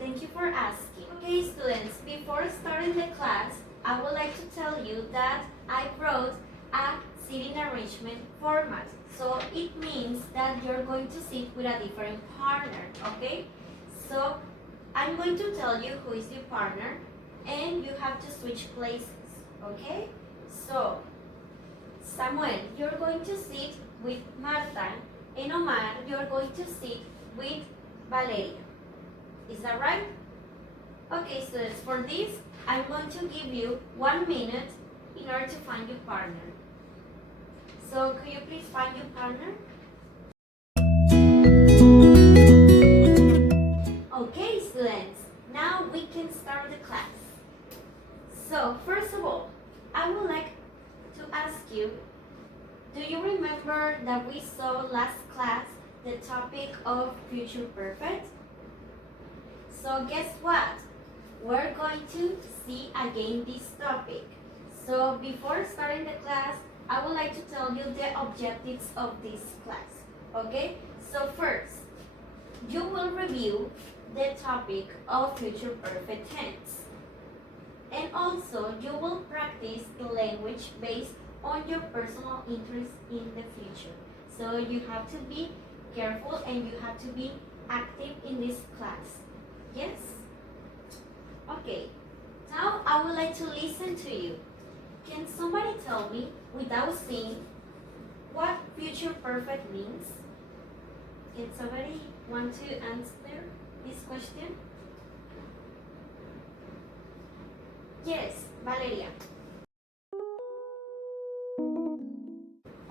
thank you for asking. Okay, students, before starting the class, I would like to tell you that I wrote a seating arrangement format. So it means that you're going to sit with a different partner, okay? So I'm going to tell you who is your partner and you have to switch places, okay? So, Samuel, you're going to sit with Marta, and Omar, you're going to sit with Valeria. Is that right? Okay, students, for this, I'm going to give you 1 minute in order to find your partner. So, could you please find your partner? Okay, students, now we can start the class. So, first of all, I would like to ask you, do you remember that we saw last class the topic of future perfect? So guess what? We're going to see again this topic. So before starting the class, I would like to tell you the objectives of this class. Okay? So first, you will review the topic of future perfect tense. And also, you will practice the language based on your personal interest in the future. So you have to be careful and you have to be active in this class. Yes? Okay. Now I would like to listen to you. Can somebody tell me, without seeing, what future perfect means? Can somebody want to answer this question? Yes, Valeria.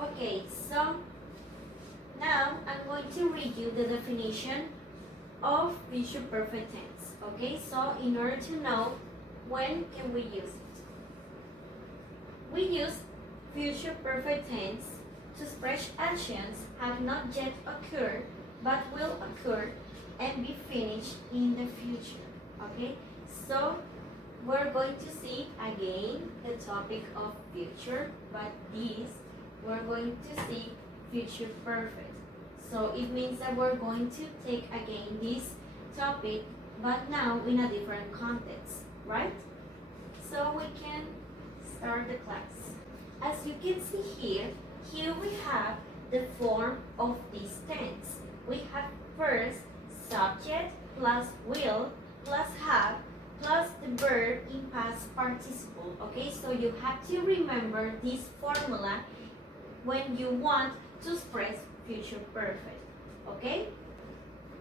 Okay, so now I'm going to read you the definition of future perfect tense. Okay, so in order to know when can we use it. We use future perfect tense to express actions have not yet occurred but will occur and be finished in the future. Okay, so we're going to see again the topic of future, but this we're going to see future perfect. So it means that we're going to take again this topic, but now in a different context, right? So we can start the class. As you can see here we have the form of this tense. We have first subject plus will plus have plus the verb in past participle. Okay, so you have to remember this formula when you want to express future perfect. Okay,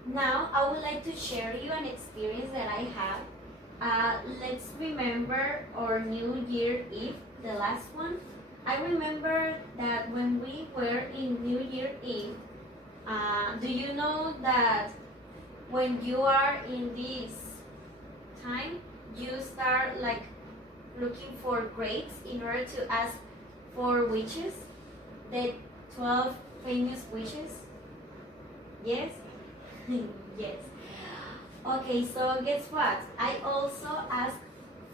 now I would like to share you an experience that I have. Let's remember our New Year Eve, the last one. I remember that when we were in New Year Eve, do you know that when you are in this time, you start like looking for grapes in order to ask for wishes, the 12 famous wishes? Yes? Yes. Okay, so guess what? I also asked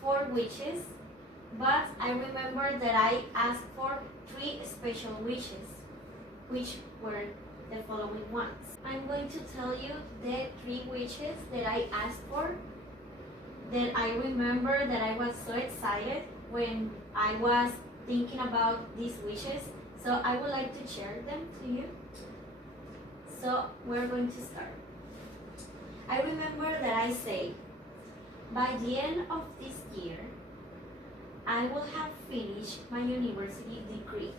for wishes, but I remember that I asked for 3 special wishes, which were the following ones. I'm going to tell you the 3 wishes that I asked for, that I remember that I was so excited when I was thinking about these wishes. So I would like to share them to you. So we're going to start. I remember that I say, by the end of this year, I will have finished my university degree.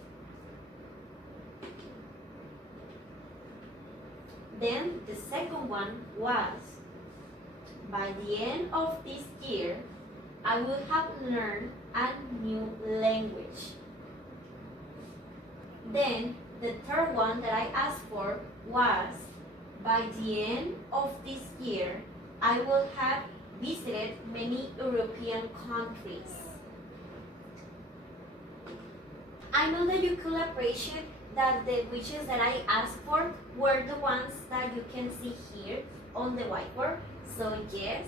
Then the second one was, by the end of this year, I will have learned a new language. Then the third one that I asked for was, by the end of this year, I will have visited many European countries. I know that you could appreciate that the wishes that I asked for were the ones that you can see here on the whiteboard. So yes,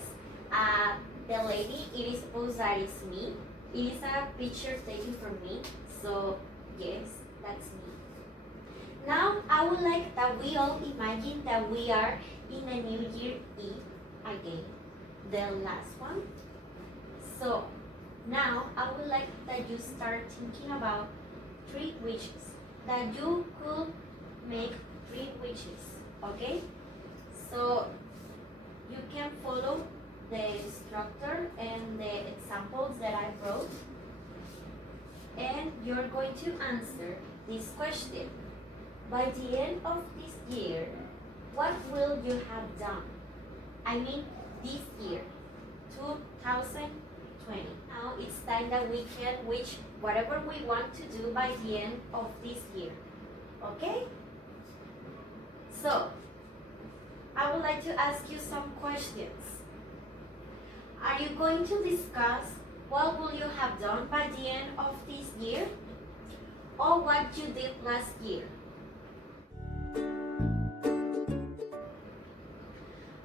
the lady, it is supposed that is me. It is a picture taken from me. So yes, that's me. Now I would like that we all imagine that we are in a New Year Eve again. the last one. So now I would like that you start thinking about 3 wishes, that you could make 3 wishes, okay? So you can follow the instructor and the examples that I wrote, and you're going to answer this question. By the end of this year, what will you have done? I mean this year, 2020. Now it's time that we can wish whatever we want to do by the end of this year, okay? So, I would like to ask you some questions. Are you going to discuss what will you have done by the end of this year, or what you did last year?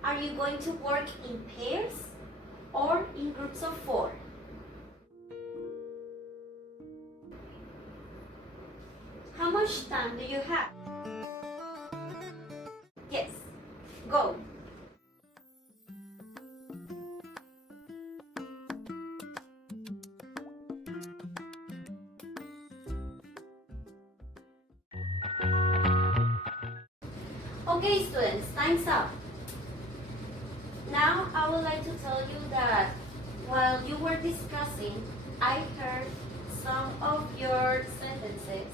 Are you going to work in pairs or in groups of 4? How much time do you have? Yes, go. Okay, students, time's up. Now I would like to tell you that while you were discussing, I heard some of your sentences.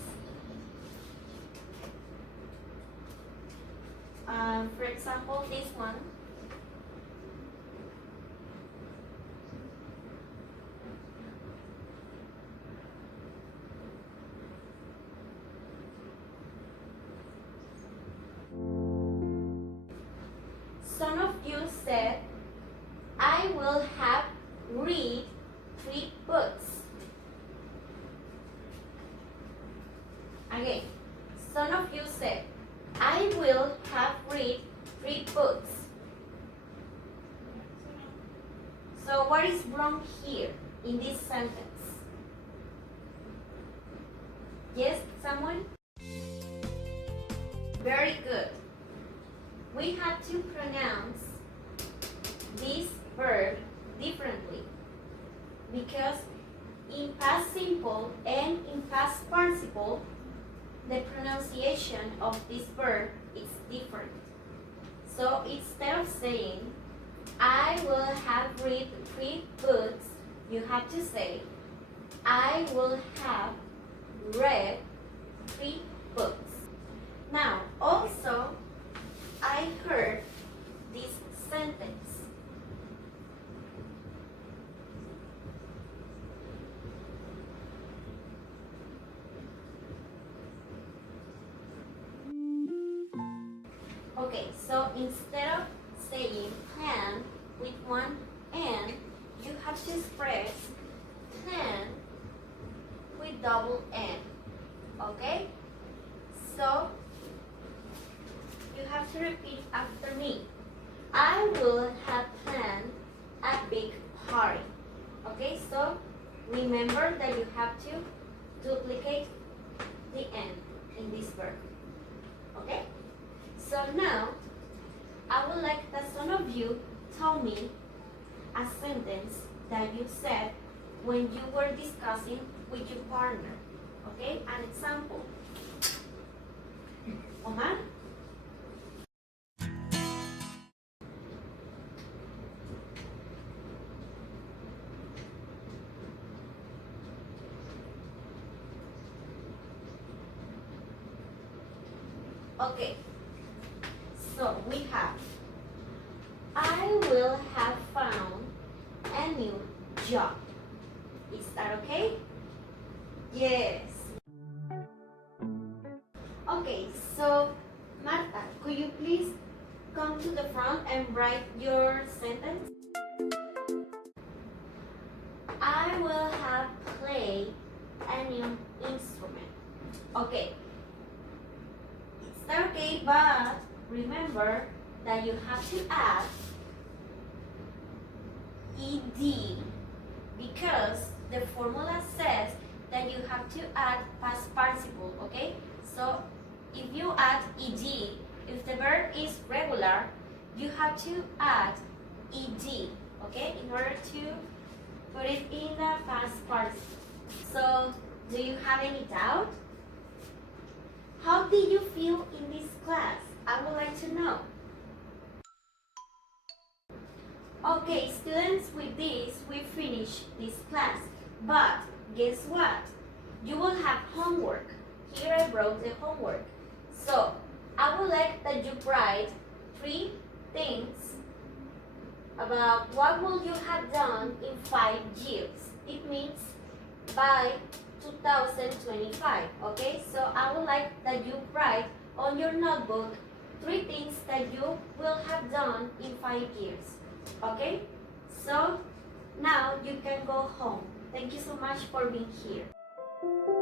For example, this one. Some of you said, I will have read 3 books. Again, some of you said, I will have read 3 books. So what is wrong here in this sentence? Yes, someone? Very good. We have to pronounce this verb differently, because in past simple and in past participle, the pronunciation of this verb is different. So instead of saying, I will have read 3 books, you have to say, I will have read 3 books. Now, also, I heard this sentence. Okay, so instead of saying plan with one N, you have to express plan with double N. Okay? So, you have to repeat after me. I will have planned a big party. Okay, so remember that you have to duplicate the N in this verb. Okay? So now, I would like that some of you tell me a sentence that you said when you were discussing with your partner. Okay? An example. Omar? Okay, so we have, I will have found a new job. Is that okay? Yes. Okay, so Marta, could you please come to the front and write your sentence? I will have played a new instrument. Okay. Okay, but remember that you have to add ed, because the formula says that you have to add past participle, okay? So if you add ed, if the verb is regular, you have to add ed, okay, in order to put it in the past participle. So, do you have any doubt? How did you feel in this class? I would like to know. Okay, students, with this, we finish this class. But, guess what? You will have homework. Here I wrote the homework. So, I would like that you write 3 things about what will you have done in 5 years. It means by 2025, okay? So I would like that you write on your notebook 3 things that you will have done in 5 years, okay? So now you can go home. Thank you so much for being here.